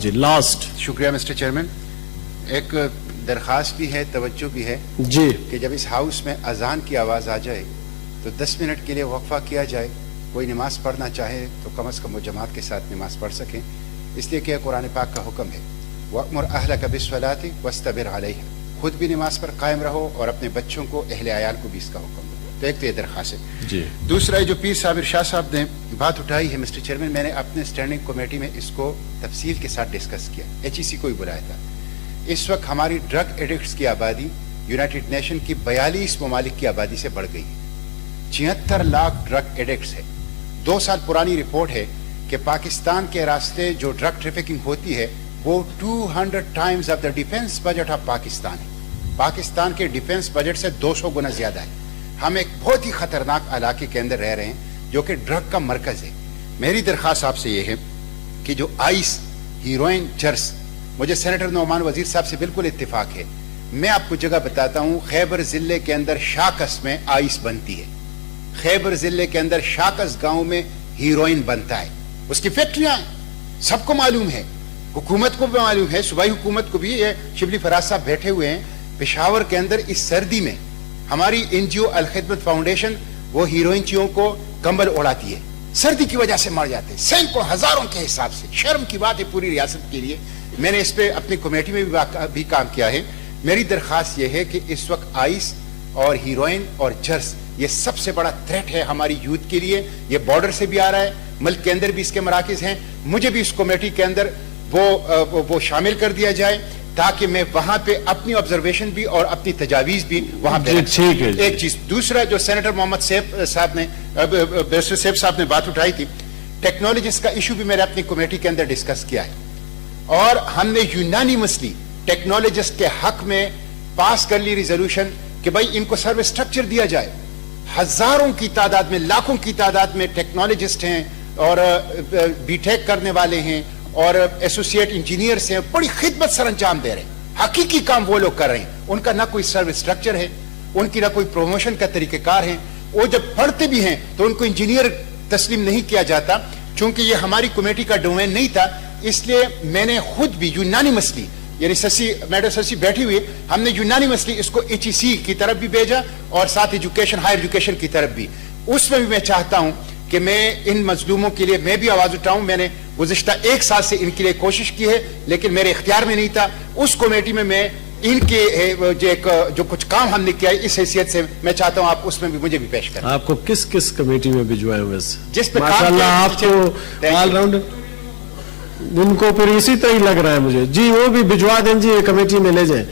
جی last شکریہ mister chairman. ایک درخواست بھی ہے, توجہ بھی ہے جی کہ جب اس ہاؤس میں اذان کی آواز آ جائے تو 10 منٹ کے لیے وقفہ کیا جائے. کوئی نماز پڑھنا چاہے تو کم از کم وہ جماعت کے ساتھ نماز پڑھ سکیں, اس لیے کہ قرآن پاک کا حکم ہے وَأْمُرْ أَهْلَكَ بِالصَّلَاةِ وَاسْتَبِرْ عَلَيْهَا. خود بھی نماز پر قائم رہو اور اپنے بچوں کو, اہل عیال کو بھی اس کا حکم دو. تو ایک تو یہ درخواست ہے. جی دوسرا جو پیر صاحب ارشاد صاحب نے بات اٹھائی ہے مسٹر چیئرمین, میں نے اپنے اسٹینڈنگ کمیٹی میں اس کو تفصیل کے ساتھ ڈسکس کیا, HEC کو ہی بلایا تھا. اس وقت ہماری ڈرگ ایڈکٹس کی آبادی یونائٹڈ نیشن کی 42 ممالک کی آبادی سے بڑھ گئی. 76 لاکھ ڈرگ ایڈکٹس ہے. 2 سال پرانی رپورٹ ہے کہ پاکستان کے راستے جو ڈرگ ٹریفکنگ ہوتی ہے وہ 200 Times of the defence budget of Pakistan ہے. پاکستان کے ڈیفنس بجٹ سے 200 گنا زیادہ ہے. ہم ایک بہت ہی خطرناک علاقے کے اندر رہ رہے ہیں جو کہ ڈرگ کا مرکز ہے. میری درخواست آپ سے یہ ہے کہ جو آئس, ہیروئن, چرس, مجھے سینیٹر نعمان وزیر صاحب سے بالکل اتفاق ہے. میں آپ کو جگہ بتاتا ہوں, خیبر ضلع کے اندر شاکس میں آئس بنتی ہے. خیبر ضلع کے اندر شاکس گاؤں میں ہیروئن بنتا ہے. اس کی فیکٹریاں ہیں, سب کو معلوم ہے, حکومت کو بھی معلوم ہے, صوبائی حکومت کو بھی. یہ شبلی فراز صاحب بیٹھے ہوئے ہیں پشاور کے اندر. اس سردی میں ہماری NGO الخدمت فاؤنڈیشن وہ ہیروئنچیوں کو کمبل اڑاتی ہے, سردی کی وجہ سے مر جاتے ہیں سینکڑوں ہزاروں کے حساب سے. شرم کی بات ہے پوری ریاست کے لیے. میں نے اس پہ اپنی کمیٹی میں بھی کام کیا ہے. میری درخواست یہ ہے کہ اس وقت آئس اور ہیروئن اور چرس یہ سب سے بڑا تھریٹ ہے ہماری یوتھ کے لیے. یہ بارڈر سے بھی آ رہا ہے, ملک کے اندر بھی اس کے مراکز ہیں. مجھے بھی اس کمیٹی کے اندر وہ شامل کر دیا جائے تاکہ میں وہاں پہ اپنی آبزرویشن بھی اور اپنی تجاویز بھی وہاں پہ ٹھیک ہے. ایک چیز. دوسرا جو سینیٹر محمد سیف صاحب نے, بیرسٹر سیف صاحب نے بات اٹھائی تھی, ٹیکنالوجسٹ کا ایشو بھی میں نے اپنی کمیٹی کے اندر ڈسکس کیا ہے اور ہم نے یونانیمسلی ٹیکنالوجسٹ کے حق میں پاس کر لی ریزولوشن کہ بھائی ان کو سروس سٹرکچر دیا جائے. ہزاروں کی تعداد میں, لاکھوں کی تعداد میں ٹیکنالوجسٹ ہیں اور بی ٹیک کرنے والے ہیں اور ایسوسیٹ انجینئرس ہیں, بڑی خدمت سر انجام دے رہے ہیں. حقیقی کام وہ لوگ کر رہے ہیں. ان کا نہ کوئی سروس سٹرکچر ہے, ان کی نہ کوئی پروموشن کا طریقہ کار ہے. وہ جب پڑھتے بھی ہیں تو ان کو انجینئر تسلیم نہیں کیا جاتا. چونکہ یہ ہماری کمیٹی کا ڈومین نہیں تھا, اس لیے میں نے خود بھی یونانیمسلی, یعنی میڈم سسی بیٹھی ہوئی, ہم نے یونانیمسلی اس کو HEC کی طرف بھی بھیجا اور ساتھ ایجوکیشن, ہائر ایجوکیشن کی طرف بھی. اس میں بھی میں چاہتا ہوں کہ میں ان مظلوموں کے لیے میں بھی آواز اٹھاؤں. میں نے گزشتہ 1 سال سے ان کے لیے کوشش کی ہے لیکن میرے اختیار میں نہیں تھا. اس کمیٹی میں ان کے جو کچھ کام ہم نے کیا اس حیثیت سے میں چاہتا ہوں آپ اس میں بھی مجھے بھی پیش کریں. آپ کو کس کمیٹی میں بھجوائے ہوئے جس پہ ماشاءاللہ آپ کو آل راؤنڈ ان کو پھر اسی طرح ہی لگ رہا ہے مجھے. جی وہ بھی بھجوا دیں جی, کمیٹی میں لے جائیں.